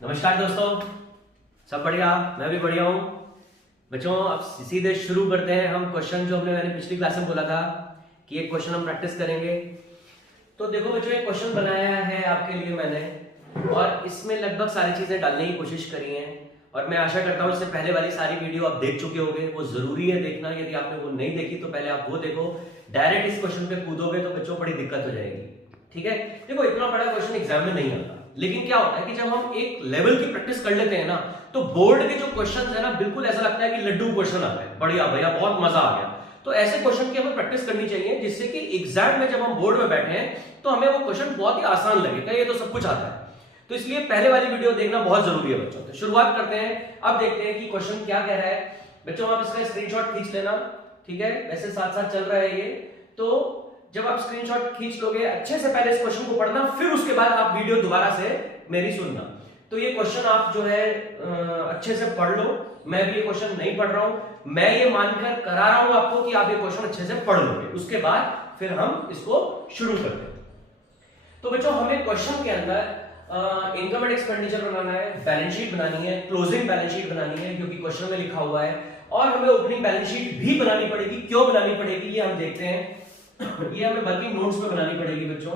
नमस्कार दोस्तों, सब बढ़िया। मैं भी बढ़िया हूँ बच्चों। अब सीधे शुरू करते हैं हम क्वेश्चन जो मैंने पिछली क्लास में बोला था कि एक क्वेश्चन हम प्रैक्टिस करेंगे। तो देखो बच्चों, एक क्वेश्चन बनाया है आपके लिए मैंने और इसमें लगभग सारी चीजें डालने की कोशिश करी है और मैं आशा करता हूँ इससे पहले वाली सारी वीडियो आप देख चुके होंगे। वो जरूरी है देखना, यदि आपने वो नहीं देखी तो पहले आप वो देखो। डायरेक्ट इस क्वेश्चन पे कूदोगे तो बच्चों बड़ी दिक्कत हो जाएगी। ठीक है, देखो इतना बड़ा क्वेश्चन एग्जाम में नहीं आता, लेकिन क्या होता है कि जब हम एक लेवल की प्रैक्टिस कर लेते हैं ना, तो बोर्ड के जो क्वेश्चन है ना, बिल्कुल ऐसा लगता है कि लड्डू क्वेश्चन आता है, बढ़िया भैया बहुत मजा आ गया। तो ऐसे क्वेश्चन की हमें प्रैक्टिस करनी चाहिए जिससे कि एग्जाम में जब हम बोर्ड में बैठे हैं तो हमें वो क्वेश्चन बहुत ही आसान लगेगा, ये तो सब कुछ आता है। तो इसलिए पहले वाली वीडियो देखना बहुत जरूरी है बच्चों। तो शुरुआत करते हैं, अब देखते हैं कि क्वेश्चन क्या कह रहा है। बच्चों आप इसका स्क्रीनशॉट खींच लेना, ठीक है, वैसे साथ साथ चल रहा है ये। तो जब आप स्क्रीनशॉट खींच लोगे, अच्छे से पहले इस क्वेश्चन को पढ़ना, फिर उसके बाद आप वीडियो दोबारा से मेरी सुनना। तो ये क्वेश्चन आप जो है अच्छे से पढ़ लो। मैं भी ये क्वेश्चन नहीं पढ़ रहा हूं, मैं ये मानकर करा रहा हूं आपको कि आप ये क्वेश्चन अच्छे से पढ़ लोगे। उसके बाद फिर हम इसको शुरू करते हैं। तो बच्चों हमें क्वेश्चन के अंदर इनकम एंड एक्सपेंडिचर बनाना है, बैलेंस शीट बनानी है, क्लोजिंग बैलेंस शीट बनानी है क्योंकि क्वेश्चन में लिखा हुआ है, और हमें ओपनिंग बैलेंस शीट भी बनानी पड़ेगी। क्यों बनानी पड़ेगी ये हम देखते हैं। ये हमें वर्किंग नोट्स में बनानी पड़ेगी बच्चों,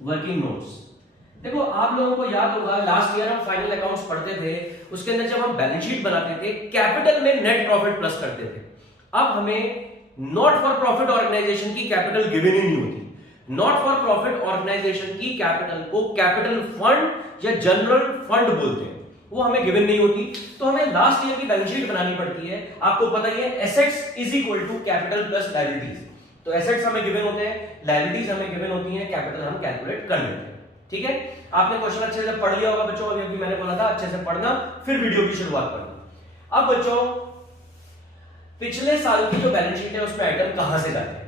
वर्किंग नोट्स। देखो आप लोगों को याद होगा लास्ट ईयर हम फाइनल अकाउंट्स पढ़ते थे, उसके अंदर जब हम बैलेंस शीट बनाते थे कैपिटल में नेट प्रॉफिट प्लस करते थे। अब हमें नॉट फॉर प्रॉफिट ऑर्गेनाइजेशन की कैपिटल गिवन ही नहीं होती। नॉट फॉर प्रॉफिट ऑर्गेनाइजेशन की कैपिटल को कैपिटल फंड या जनरल फंड बोलते हैं, वो हमें गिवन नहीं होती। तो हमें लास्ट ईयर की बैलेंस शीट बनानी पड़ती है। आपको पता ही है assets is equal to capital plus liabilities. तो एसेट्स हमें गिवन होते हैं, लायबिलिटीज हमें गिवन होती हैं, कैपिटल हम कैलकुलेट कर लेते हैं। ठीक है, आपने क्वेश्चन अच्छे से पढ़ लिया होगा बच्चों। अभी मैंने बोला था अच्छे से पढ़ना, फिर वीडियो की शुरुआत करना। अब बच्चों पिछले साल की जो बैलेंस शीट है उसमें आइटम कहां से जाते हैं।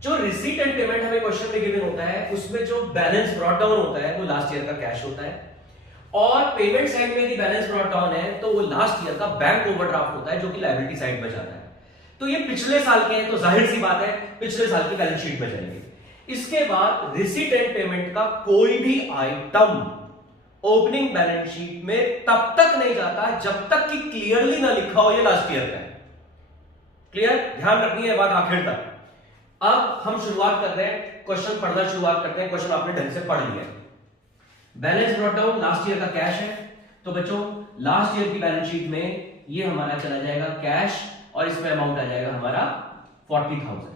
जो रिसीट एंड पेमेंट हमें क्वेश्चन में गिवन होता है उसमें जो बैलेंस ब्रॉट डाउन होता है वो लास्ट ईयर का कैश होता है, और पेमेंट साइड में यदि बैलेंस ब्रॉट डाउन है तो वो लास्ट ईयर का बैंक ओवरड्राफ्ट होता है जो कि लायबिलिटी साइड में जाता है। तो ये पिछले साल के हैं तो जाहिर सी बात है पिछले साल की बैलेंस शीट में जाएंगे। इसके बाद रिसीट एंड पेमेंट का कोई भी आइटम ओपनिंग बैलेंस शीट में तब तक नहीं जाता जब तक कि क्लियरली ना लिखा हो ये लास्ट ईयर का है। क्लियर, ध्यान रखनी है बात आखिर तक। अब हम शुरुआत कर रहे हैं, क्वेश्चन पढ़ना शुरुआत करते हैं। क्वेश्चन आपने ढंग से पढ़ लिया है। Balance brought down last year का कैश है, तो बच्चों लास्ट ईयर की बैलेंस शीट में ये हमारा चला जाएगा कैश, और इसमें अमाउंट आ जाएगा हमारा 40,000।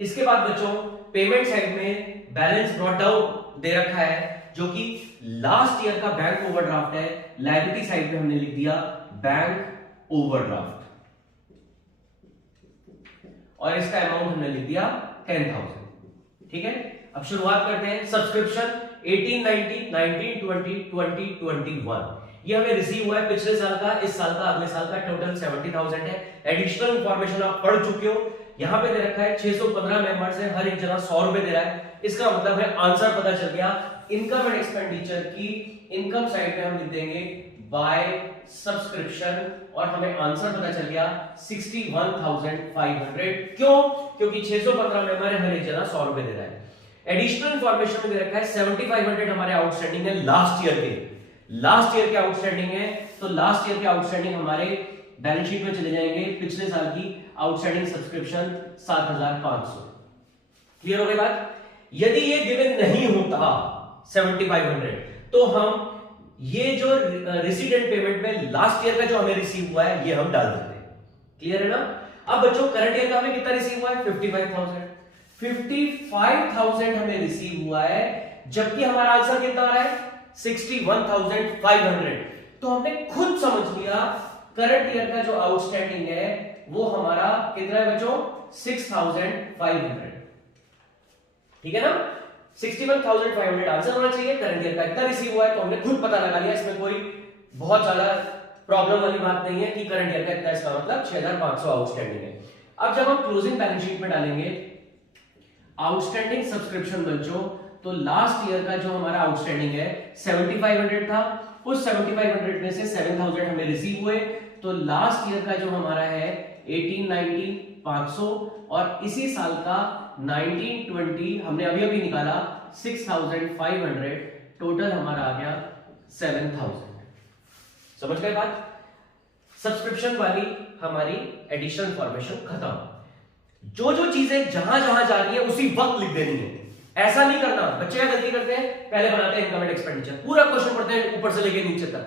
इसके बाद बच्चों पेमेंट साइड में बैलेंस ब्रॉट डाउन दे रखा है जो कि लास्ट ईयर का बैंक ओवरड्राफ्ट है। लायबिलिटी साइड में हमने लिख दिया बैंक ओवरड्राफ्ट, और इसका अमाउंट हमने लिख दिया 10,000। ठीक है, अब शुरुआत करते हैं। सब्सक्रिप्शन 18, 19, 19, 20, 20, 21 ये हमें रिसीव हुआ है पिछले साल का, इस साल का, अगले साल का। टोटल 70,000 है। एडिशनल इंफॉर्मेशन आप पढ़ चुके हो। यहां पे दे रखा है 615 मेंबर्स है, हर एक जना 100 रुपए दे रहा है। इसका मतलब है आंसर पता चल गया। इनकम एंड एक्सपेंडिचर की इनकम साइड पे हम लिख देंगे बाय सब्सक्रिप्शन, और हमें आंसर पता चल गया 61,500। क्यों? क्योंकि 615 मेंबर है, हर एक जना 100 रुपए दे रहा है। एडिशनल इंफॉर्मेशन में दे रखा है 7500 हमारे आउटस्टैंडिंग है लास्ट ईयर के। लास्ट ईयर के आउटस्टैंडिंग है, तो लास्ट ईयर के आउटस्टैंडिंग हमारे बैलेंस शीट में चले जाएंगे। पिछले साल की आउटस्टैंडिंग सब्सक्रिप्शन 7,500। क्लियर हो गई बात? यदि ये गिवन नहीं होता 7500, तो हम ये जो रिसीट एंड पेमेंट में लास्ट ईयर का जो हमें रिसीव हुआ है ये हम डाल देते हैं। क्लियर है ना? अब बच्चों करंट ईयर का हमें कितना रिसीव हुआ है? 55,000। 55,000 हमें रिसीव हुआ है, जबकि हमारा आंसर कितना आ रहा है? 61,500। तो हमने खुद समझ लिया करंट ईयर का जो आउटस्टैंडिंग है वो हमारा कितना है बच्चों? 6,500। ठीक है ना? 61,500 आंसर होना चाहिए। करंट ईयर का इतना रिसीव हुआ है तो हमने खुद पता लगा लिया। इसमें कोई बहुत ज्यादा प्रॉब्लम वाली बात नहीं है कि करंट ईयर का इतना, इसका मतलब 6,500 आउटस्टैंडिंग है। अब जब हम क्लोजिंग बैलेंस शीट में डालेंगे आउटस्टैंडिंग सब्सक्रिप्शन बच्चों, तो लास्ट ईयर का जो हमारा आउटस्टैंडिंग है 7500 था। उस 7500 में से 7,000 हमें रिसीव हुए, तो लास्ट ईयर का जो हमारा है 18, 19, 500, और इसी साल का 19, 20 हमने अभी अभी निकाला 6,500। टोटल हमारा आ गया 7,000। समझ गए बात? सब्सक्रिप्शन वाली हमारी एडिशनल फॉर्मेशन खत्म। जो जो चीजें जहां जहां जा रही है उसी वक्त लिख देनी है। ऐसा नहीं करना। बच्चे क्या गलती करते हैं, पहले बनाते हैं इनकम एंड एक्सपेंडिचर, पूरा क्वेश्चन पढ़ते हैं ऊपर से लेके नीचे तक,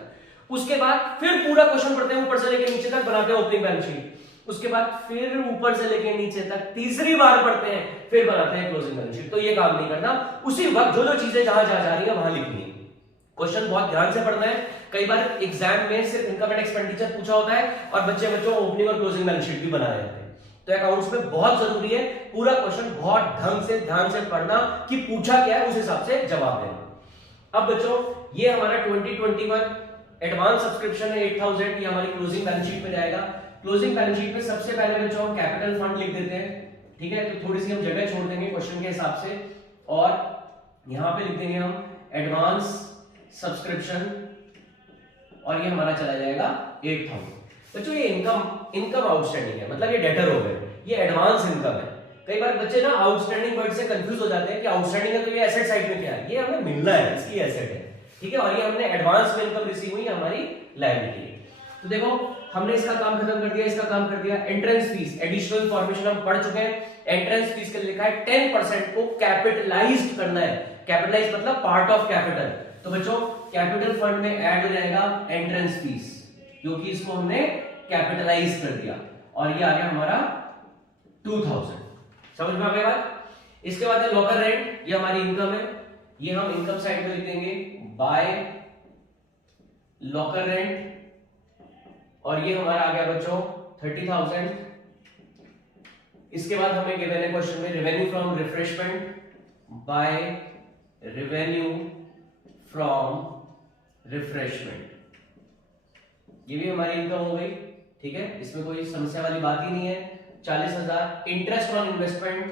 उसके बाद फिर पूरा क्वेश्चन पढ़ते हैं ऊपर से लेके नीचे तक, बनाते हैं ओपनिंग बैलेंस शीट, उसके बाद फिर ऊपर से लेके नीचे तक तीसरी बार पढ़ते हैं, फिर बनाते हैं क्लोजिंग बैलेंस शीट। तो ये काम नहीं करना। उसी वक्त जो जो चीजें जहां जहां जा रही है वहां लिखनी है। क्वेश्चन बहुत ध्यान से पढ़ना है। कई बार एग्जाम में सिर्फ इनकम एंड एक्सपेंडिचर पूछा होता है और बच्चों ओपनिंग और क्लोजिंग बैलेंस शीट भी बना रहे हैं। तो अकाउंट्स में बहुत जरूरी है पूरा क्वेश्चन बहुत ढंग से ध्यान से पढ़ना कि पूछा क्या है, उस हिसाब से जवाब देना। अब बच्चों ये हमारा 2021 एडवांस सब्सक्रिप्शन है 8,000, ये हमारी क्लोजिंग बैलेंस शीट में जाएगा। क्लोजिंग बैलेंस शीट में सबसे पहले बच्चों हम कैपिटल फंड लिख देते हैं, ठीक है? तो थोड़ी सी हम जगह छोड़ देंगे क्वेश्चन के हिसाब से, और यहां पे लिख देंगे हम एडवांस सब्सक्रिप्शन, और ये हमारा चला जाएगा 8,000। बच्चों ये इनकम आउटस्टैंडिंग है, मतलब ये डेटर हो गए, ये एडवांस इनकम है। कई बार बच्चे ना आउटस्टैंडिंग वर्ड से कंफ्यूज हो जाते हैं कि आउटस्टैंडिंग है तो ये एसेट साइड में क्या है, ये हमें मिलना है, इसकी एसेट है, ठीक है? और ये हमने एडवांस में इनकम रिसीव हुई, हमारी लायबिलिटी है। तो देखो हमने इसका काम खत्म कर दिया, इसका काम कर दिया। एंट्रेंस फीस एडिशनल फॉर्मेशन हम पढ़ चुके हैं। एंट्रेंस फीस के लिए लिखा है 10% को कैपिटलाइज्ड करना है। कैपिटलाइज मतलब पार्ट ऑफ कैपिटल। तो बच्चों कैपिटल फंड में ऐड हो जाएगा एंट्रेंस फीस, क्योंकि इसको हमने कैपिटलाइज कर दिया, और ये आ गया हमारा 2,000। समझ में आ गई बात? इसके बाद है लॉकर रेंट, ये हमारी इनकम है, ये हम इनकम साइड में लिख देंगे बाय लॉकर रेंट, और ये हमारा आ गया बच्चों 30,000। इसके बाद हमें गिवन है क्वेश्चन में revenue from refreshment by revenue from refreshment, ये भी हमारी इनकम हो गई, ठीक है? इसमें कोई समस्या वाली बात ही नहीं है। 40,000। इंटरेस्ट ऑन इन्वेस्टमेंट,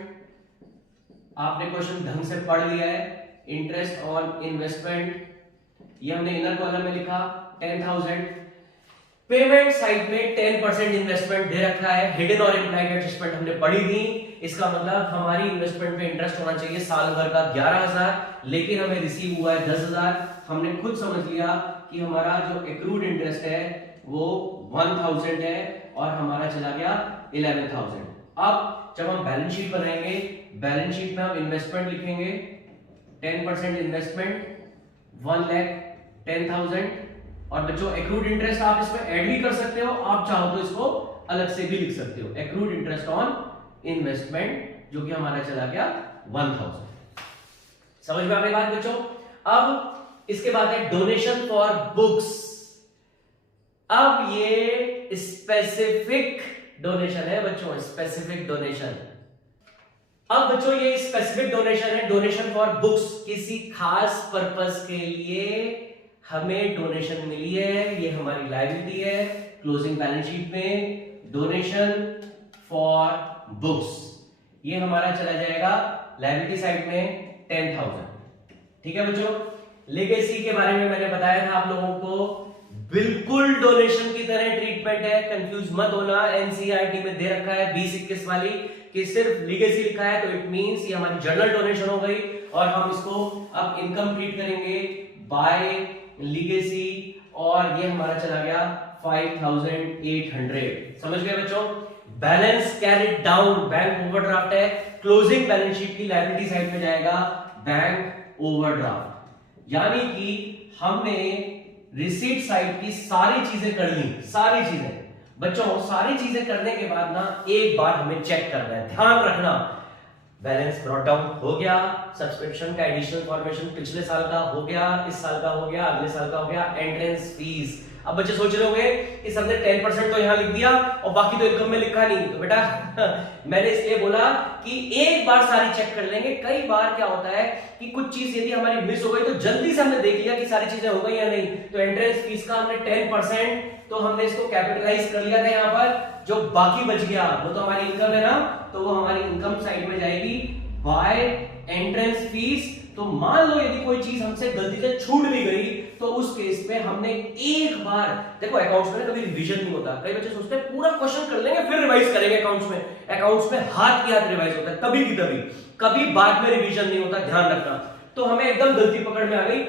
आपने क्वेश्चन ढंग से पढ़ लिया है। इंटरेस्ट ऑन इन्वेस्टमेंट ये हमने इनर कॉलम में लिखा 10,000। पेमेंट साइड में 10% इन्वेस्टमेंट दे रखा है। हिडन और इम्प्लाइड एडजस्टमेंट हमने पढ़ी थी, इसका मतलब हमारी इन्वेस्टमेंट पे इंटरेस्ट होना चाहिए साल भर का 11,000, लेकिन हमें रिसीव हुआ है 10,000। हमने खुद समझ लिया कि हमारा जो एक्रूड इंटरेस्ट है वो 1,000 है, और हमारा चला गया 11,000। अब जब हम बैलेंस शीट बनाएंगे, बैलेंस शीट में हम इन्वेस्टमेंट लिखेंगे 10% इन्वेस्टमेंट 1,10,000, और बच्चों एक्रूड इंटरेस्ट आप इसमें ऐड भी कर सकते हो, आप चाहो तो इसको अलग से भी लिख सकते हो। एक्रूड इंटरेस्ट ऑन इन्वेस्टमेंट जो कि हमारा चला गया 1,000। समझ में आ गई बात बच्चों? अब इसके बाद है डोनेशन फॉर बुक्स। अब ये स्पेसिफिक डोनेशन है बच्चों, स्पेसिफिक डोनेशन। अब बच्चों ये स्पेसिफिक डोनेशन है, डोनेशन फॉर बुक्स, किसी खास पर्पस के लिए हमें डोनेशन मिली है, ये हमारी लायबिलिटी है। क्लोजिंग बैलेंस शीट में डोनेशन फॉर बुक्स, ये हमारा चला जाएगा लायबिलिटी साइड में 10,000, ठीक है बच्चों? लेगेसी के बारे में मैंने बताया था आप लोगों को, बिल्कुल डोनेशन की तरह ट्रीटमेंट है, कंफ्यूज मत होना। एनसीईआरटी में दे रखा है 2021 वाली कि सिर्फ लीगेसी लिखा है तो इट मींस ये हमारी जनरल डोनेशन हो गई, और हम इसको अब इनकम ट्रीट करेंगे बाय लीगेसी, और ये हमारा चला गया 5,800। समझ गए बच्चों? Balance carried down, bank overdraft है, क्लोजिंग बैलेंस शीट की लायबिलिटी साइड में जाएगा बैंक ओवरड्राफ्ट, यानी कि हमने रिसीट साइड की सारी चीजें कर ली, सारी चीजें। बच्चों सारी चीजें करने के बाद ना एक बार हमें चेक करना है, ध्यान रखना, बैलेंस ब्रॉट डाउन हो गया, सब्सक्रिप्शन का एडिशनल फॉर्मेशन पिछले साल का हो गया, इस साल का हो गया, अगले साल का हो गया, एंट्रेंस फीस। अब बच्चे सोच रहे होंगे कि सबने 10% तो यहां लिख दिया और बाकी तो इनकम में लिखा नहीं। तो बेटा मैंने इसलिए बोला कि एक बार सारी चेक कर लेंगे। कई बार क्या होता है कि कुछ चीज यदि हमारी मिस हो गई तो जल्दी से हमने देख लिया कि सारी चीजें हो गई या नहीं। तो एंट्रेंस फीस का हमने 10%, तो हमने इसको कैपिटलाइज कर लिया था यहाँ पर, जो बाकी बच गया वो तो हमारी इनकम है ना, तो वो हमारी इनकम साइड में जाएगी बाय एंट्रेंस फीस। तो मान लो यदि कोई चीज हमसे गलती से छूट भी गई तो उस केस में हमने एक बार, देखो अकाउंट्स में कभी रिवीजन नहीं होता, कई बच्चे सोचते हैं पूरा क्वेश्चन कर लेंगे फिर रिवाइज करेंगे। अकाउंट्स में हाथ की हाथ रिवाइज होता है, तभी की तभी, कभी बाद में रिवीजन नहीं होता, ध्यान रखना। तो हमें एकदम गलती पकड़ में आ गई,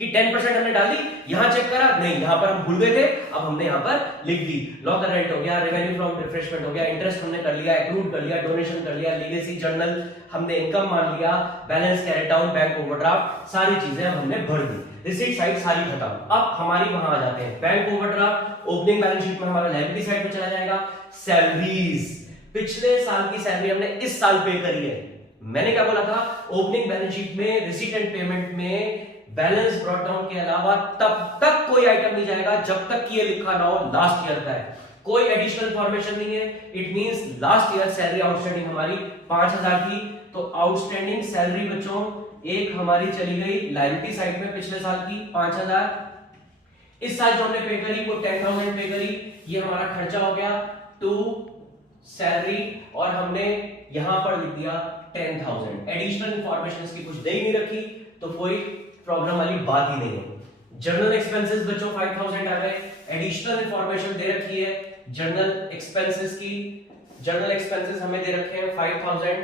कि 10% हमने डाल दी, यहां चेक करा नहीं, यहां पर हम भूल गए थे, अब हमने यहां पर लिख दी। लॉकर रेंट हो गया, रेवेन्यू फ्रॉम रिफ्रेशमेंट हो गया, इंटरेस्ट हमने कर लिया, एक्रूड कर लिया, डोनेशन कर लिया, लीगेसी जर्नल हमने इनकम मान लिया, balance carry down, bank overdraft, सारी चीजें हमने भर दी, रिसीट साइड सारी खत्म। अब हमारी वहां आ जाते हैं bank overdraft, opening balance sheet में हमारा लायबिलिटी साइड में चला जाएगा। सैलरीज, पिछले साल की सैलरी हमने इस साल पे करी है। मैंने क्या बोला था, ओपनिंग बैलेंस शीट में रिसीट एंड पेमेंट में बैलेंस ब्रॉट डाउन के अलावा तब तक कोई आइटम नहीं जाएगा जब तक कि ये लिखा ना हो लास्ट ईयर का है, कोई एडिशनल इंफॉर्मेशन नहीं है। It means last year salary outstanding हमारी 5000 थी, तो आउटस्टैंडिंग सैलरी बच्चों एक हमारी चली गई लायबिलिटी साइड में पिछले साल की 5000। इस साल जो हमने पे करी वो 10,000 पे करी, ये हमारा खर्चा हो गया टू सैलरी, और हमने यहां पर लिख दिया 10,000। एडिशनल इंफॉर्मेशन की कुछ दे ही नहीं रखी, तो कोई प्रॉब्लम वाली बात ही नहीं है। जर्नल एक्सपेंसेस बच्चों 5,000 आ गए, एडिशनल इंफॉर्मेशन दे रखी है जर्नल एक्सपेंसेस की, जर्नल एक्सपेंसेस हमें दे रखे हैं 5,000,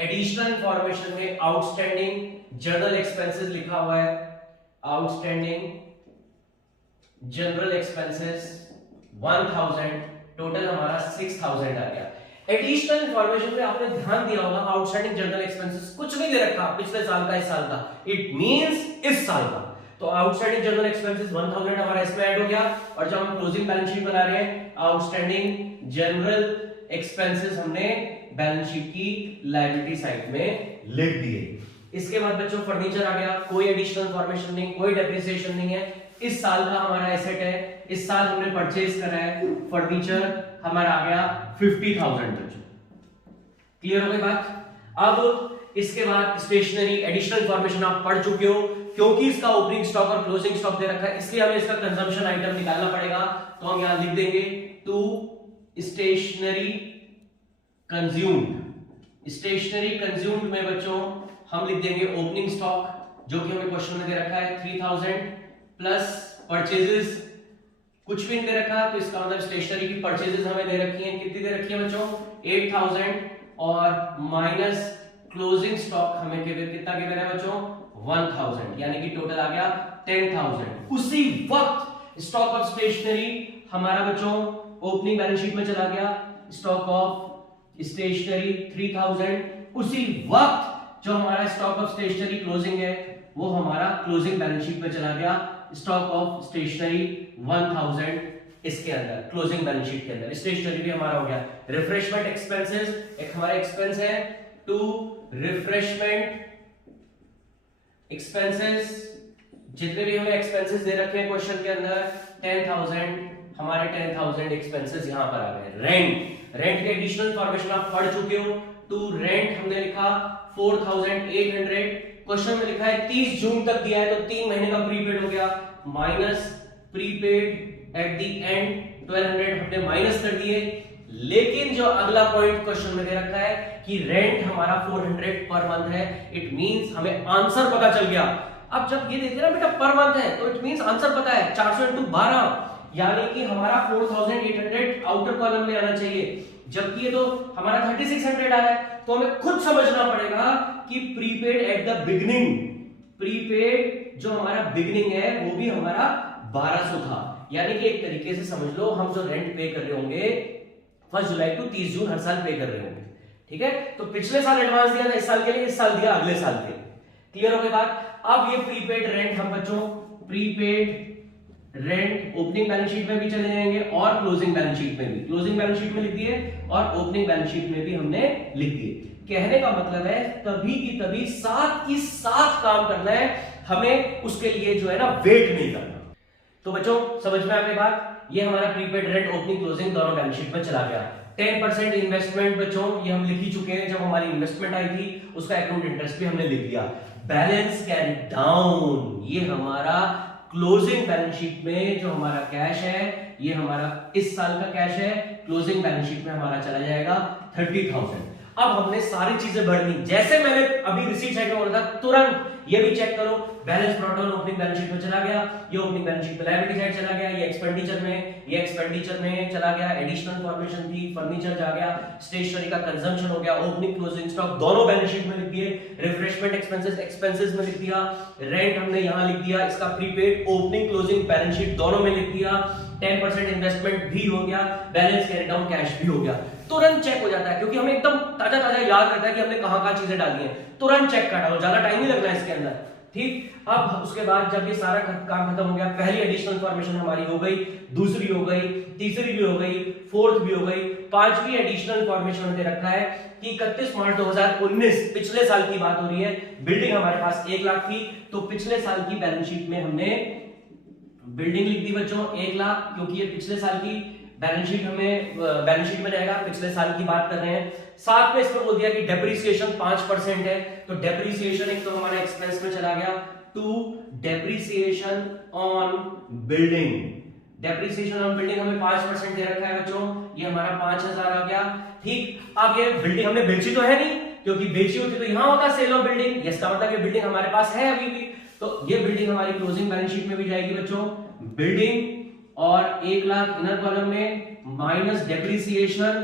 एडिशनल इंफॉर्मेशन में आउटस्टैंडिंग जर्नल एक्सपेंसेस लिखा हुआ है, आउटस्टैंडिंग जनरल एक्सपेंसेस 1000, टोटल हमारा 6,000 आ गया। एडिशनल इंफॉर्मेशन में आपने ध्यान दिया होगा आउटस्टैंडिंग जनरल एक्सपेंसेस कुछ नहीं दे रखा पिछले साल का, इस साल का, इट मींस इस साल का। तो आउटस्टैंडिंग जनरल एक्सपेंसेस 1000 हमारा इसमें ऐड हो गया, और जब हम क्लोजिंग बैलेंस शीट बना रहे हैं आउटस्टैंडिंग जनरल एक्सपेंसेस हमने बैलेंस शीट की लायबिलिटी साइड में लिख दिए। इसके बाद बच्चों फर्नीचर आ गया, कोई एडिशनल इंफॉर्मेशन नहीं, कोई डेप्रिसिएशन नहीं है, इस साल का हमारा एसेट है, इस साल हमने परचेज करा है फर्नीचर, हमारा आ गया 50,000 बच्चों। क्लियर हो गई बात? अब इसके बाद स्टेशनरी एडिशनल इंफॉर्मेशन आप पढ़ चुके हो, क्योंकि इसका ओपनिंग स्टॉक और क्लोजिंग स्टॉक दे रखा है, इसलिए हमें इसका कंजम्पशन आइटम निकालना पड़ेगा। तो हम यहां लिख देंगे to stationery consumed. Stationery consumed में बच्चों हम लिख देंगे ओपनिंग स्टॉक, जो कि हमें क्वेश्चन में दे रखा है 3000, प्लस परचेजेस कुछ भी नहीं दे रखा, तो इसका मतलब स्टेशनरी की परचेजेस हमें दे रखी हैं, कितनी दे रखी है बच्चों 8000, और माइनस क्लोजिंग स्टॉक हमें कितना गिवन है बच्चों 1000, यानी कि टोटल आ गया 10,000। उसी वक्त स्टॉक ऑफ स्टेशनरी हमारा बच्चों ओपनिंग बैलेंस शीट में चला गया, स्टॉक ऑफ स्टेशनरी 3000, उसी वक्त जो हमारा स्टॉक ऑफ स्टेशनरी क्लोजिंग है वो हमारा क्लोजिंग बैलेंस शीट में चला गया, स्टॉक ऑफ स्टेशनरी 1000 इसके अंदर क्लोजिंग बैलेंस शीट के अंदर। स्टेशनरी भी हमारा हो गया। रिफ्रेशमेंट एक्सपेंसेस एक हमारा एक्सपेंस है, टू रिफ्रेशमेंट एक्सपेंसेस, जितने भी हमें एक्सपेंसेस दे रखे हैं क्वेश्चन के अंदर 10,000, हमारे 10,000 एक्सपेंसेस यहां पर आ गए। रेंट, रेंट के एडिशनल इंफॉर्मेशन आप पढ़ चुके हो, टू रेंट हमने लिखा 4,800, क्वेश्चन में लिखा है 30 जून तक दिया है, तो 3 महीने का प्रीपेड हो गया, minus prepaid at the end 1200 हमने माइनस कर दिए। लेकिन जो अगला पॉइंट क्वेश्चन में दे रखा है कि रेंट हमारा 400 पर मंथ है, इट मींस हमें आंसर पता चल गया। अब जब ये देखते ना बेटा पर मंथ है, तो इट मींस आंसर पता है 400 × 12, यानी कि हमारा 4,800 आउटर कॉलम में आना चाहिए, जबकि ये तो हमारा 3,600 आ रहा है। तो हमें खुद समझना पड़ेगा कि prepaid at the beginning, prepaid जो हमारा बिगिनिंग है वो भी हमारा 1200 था, यानी कि एक तरीके से समझ लो हम जो रेंट पे कर रहे होंगे 1 जुलाई टू 30 जून हर साल पे कर रहे होंगे, ठीक है। तो पिछले साल एडवांस दिया था इस साल के लिए, इस साल दिया अगले साल के। क्लियर हो गई बात? अब ये प्रीपेड रेंट हम बच्चों prepaid rent opening balance sheet में भी चले जाएंगे और क्लोजिंग बैलेंस शीट में भी, क्लोजिंग बैलेंस शीट में लिख दिए और ओपनिंग बैलेंस शीट में भी हमने लिख दिए। कहने का मतलब है तभी की तभी साथ ही साथ काम करना है, हमें उसके लिए जो है ना वेट नहीं करना। तो बच्चों समझ में आ गई बात? ये हमारा प्रीपेड रेंट ओपनिंग क्लोजिंग दोनों बैलेंस शीट में चला गया। 10% इन्वेस्टमेंट बच्चों ये हम लिख ही चुके हैं, जब हमारी इन्वेस्टमेंट आई थी उसका अकाउंट इंटरेस्ट भी हमने लिख दिया। बैलेंस कैरी डाउन ये हमारा क्लोजिंग बैलेंस शीट में जो हमारा कैश है, ये हमारा इस साल का कैश है, क्लोजिंग बैलेंस शीट में हमारा चला जाएगा 30,000। अब हमने सारी चीजें भर ली, जैसे मैंने अभी रिसीट साइड में बोला था तुरंत ये भी चेक करो, balance brought down opening balance sheet में चला गया, ये ओपनिंग बैलेंस शीट में लायबिलिटी साइड चला गया, ये एक्सपेंडिचर में चला गया, एडिशनल फॉर्मेशन थी, फर्नीचर जा गया, स्टेशनरी का कंजम्पशन हो गया, ओपनिंग क्लोजिंग स्टॉक दोनों बैलेंस शीट में लिख दिए, रिफ्रेशमेंट एक्सपेंसेस में लिख दिया, रेंट हमने यहां लिख दिया, इसका prepaid opening closing balance sheet दोनों में लिख दिया, 10% इन्वेस्टमेंट भी हो गया, बैलेंस कैरी डाउन कैश भी हो गया। तुरंत चेक हो जाता है क्योंकि हमें एकदम ताजा ताजा याद रहता है कि हमने कहां चीजें डाली हैं, तुरंत चेक कर डालो, ज्यादा टाइम नहीं लगना है इसके अंदर। ठीक, अब उसके बाद जब ये सारा काम खत्म हो गया, पहली एडिशनल इन्फॉर्मेशन हमारी हो गई, दूसरी हो गई, तीसरी भी हो गई, फोर्थ भी हो गई, पांचवी एडिशनल इन्फॉर्मेशन दे रखा है कि 31 मार्च 2019 पिछले साल की बात हो रही है, बिल्डिंग हमारे पास 1 लाख थी, तो पिछले साल की बैलेंस शीट में हमने बिल्डिंग लिख दी बच्चों 1 लाख, क्योंकि ये पिछले साल की बैलेंस शीट में जाएगा, पिछले साल की बात कर रहे हैं। साथ में इसमें बोल दिया कि डेप्रिसिएशन 5% है, तो डेप्रिसिएशन एक तो हमारा एक्सपेंस में चला गया to depreciation on building. Depreciation on building हमें 5% दे रखा है बच्चों, ये हमारा 5000 आ गया। ठीक, अब ये बिल्डिंग हमने बेची तो है नहीं, क्योंकि बेची होती तो यहां होता सेल ऑफ बिल्डिंग, इसका मतलब ये बिल्डिंग हमारे पास है अभी भी, तो ये बिल्डिंग हमारी क्लोजिंग बैलेंस शीट में भी जाएगी बच्चों, बिल्डिंग, और 1 लाख इनर कॉलम में माइनस डेप्रिसिएशन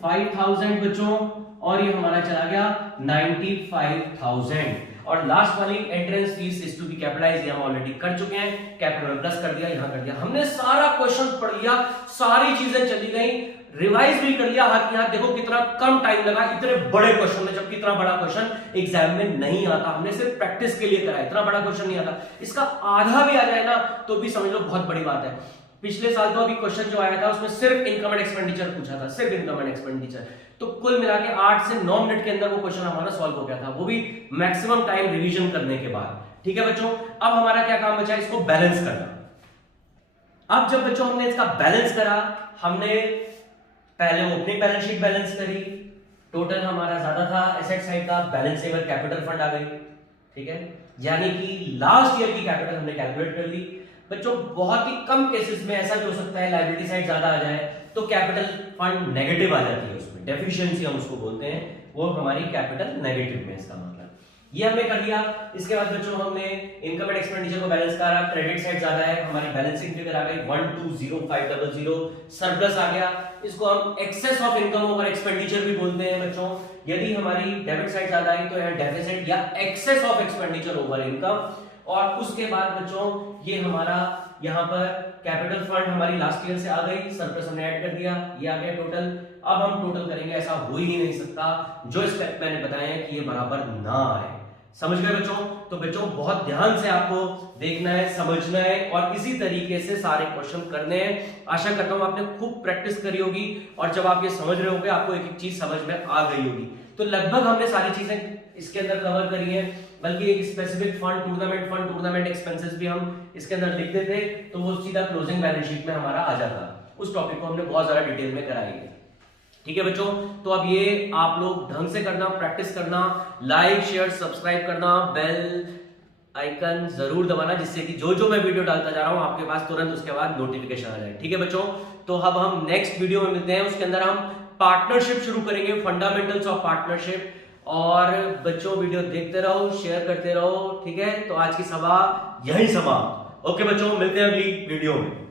5000 बच्चों, और ये हमारा चला गया 95,000। और लास्ट वाली entrance fees is to be capitalised, हम ऑलरेडी कर चुके हैं, कैपिटल प्लस कर दिया, यहां कर दिया। हमने सारा क्वेश्चन पढ़ लिया, सारी चीजें चली गई, रिवाइज भी कर लिया हाथ की हाथ। देखो कितना कम टाइम लगा इतने बड़े क्वेश्चन में, जबकि इतना बड़ा क्वेश्चन एग्जाम में नहीं आता, हमने सिर्फ प्रैक्टिस के लिए करा, इतना बड़ा क्वेश्चन नहीं आता। इसका आधा भी आ जाए ना तो भी समझ लो बहुत बड़ी बात है। पिछले साल तो अभी क्वेश्चन जो आया था उसमें सिर्फ इनकम एंड एक्सपेंडिचर पूछा था, सिर्फ इनकम एंड एक्सपेंडिचर, तो कुल मिला के 8 से 9 मिनट के अंदर वो क्वेश्चन हमारा सॉल्व हो गया था, वो भी मैक्सिमम टाइम रिवीजन करने के बाद। ठीक है बच्चों, अब हमारा क्या काम बचा, इसको बैलेंस करना। अब जब बच्चों हमने इसका बैलेंस करा, हमने पहले ओपनिंग बैलेंस शीट बैलेंस करी, टोटल हमारा ज्यादा था एसेट साइड का, बैलेंसेबल कैपिटल फंड आ गई। ठीक है, यानी कि लास्ट ईयर की कैपिटल हमने कैलकुलेट कर ली। बच्चों बहुत ही कम केसेस में ऐसा भी हो सकता है लायबिलिटी साइड ज्यादा आ जाए तो कैपिटल फंड नेगेटिव आ जाती है, उसमें डेफिशिएंसी हम उसको बोलते हैं, वो हमारी कैपिटल नेगेटिव में, इसका मतलब ये हमने कर लिया। इसके बाद बच्चों हमने इनकम एंड एक्सपेंडिचर को बैलेंस करा, क्रेडिट साइड ज्यादा है, हमारी बैलेंसिंग फिगर आ गई 120500, सरप्लस आ गया, इसको हम excess of income over expenditure भी बोलते हैं बच्चों। यदि हमारी डेबिट साइड ज्यादा आई तो यह डेफिसिट या excess of expenditure over income. और उसके बाद बच्चों ये हमारा यहाँ पर कैपिटल फंड हमारी लास्ट ईयर से आ गई, सरप्लस हमने ऐड कर दिया, ये आ गया टोटल। अब हम टोटल करेंगे, ऐसा हो ही नहीं सकता जो स्टेप मैंने बताया है कि ये बराबर ना आए। समझ गए बच्चों? तो बच्चों बहुत ध्यान से आपको देखना है, समझना है और इसी तरीके से सारे क्वेश्चन करने हैं। आशा करता हूं आपने खूब प्रैक्टिस करी होगी और जब आप ये समझ रहे होंगे आपको एक एक चीज समझ में आ गई होगी। तो लगभग हमने सारी चीजें इसके अंदर कवर करी है, बल्कि एक स्पेसिफिक फंड, टूर्नामेंट एक्सपेंसेस भी हम इसके अंदर लिख देते तो वो सीधा क्लोजिंग बैलेंस शीट में हमारा आ जाता। उस टॉपिक को हमने बहुत ज्यादा डिटेल में कराई है। ठीक है बच्चों, तो अब ये आप लोग ढंग से करना, प्रैक्टिस करना, लाइक शेयर सब्सक्राइब करना, बेल आइकन जरूर दबाना, जिससे कि जो जो मैं वीडियो डालता जा रहा हूं आपके पास तुरंत उसके बाद नोटिफिकेशन आ जाए। ठीक है बच्चों, तो अब हम नेक्स्ट वीडियो में मिलते हैं, उसके अंदर हम पार्टनरशिप शुरू करेंगे, फंडामेंटल्स ऑफ पार्टनरशिप। और बच्चों वीडियो देखते रहो, शेयर करते रहो। ठीक है, तो आज की सभा यही समाप्त। ओके बच्चों, मिलते हैं अगली वीडियो में।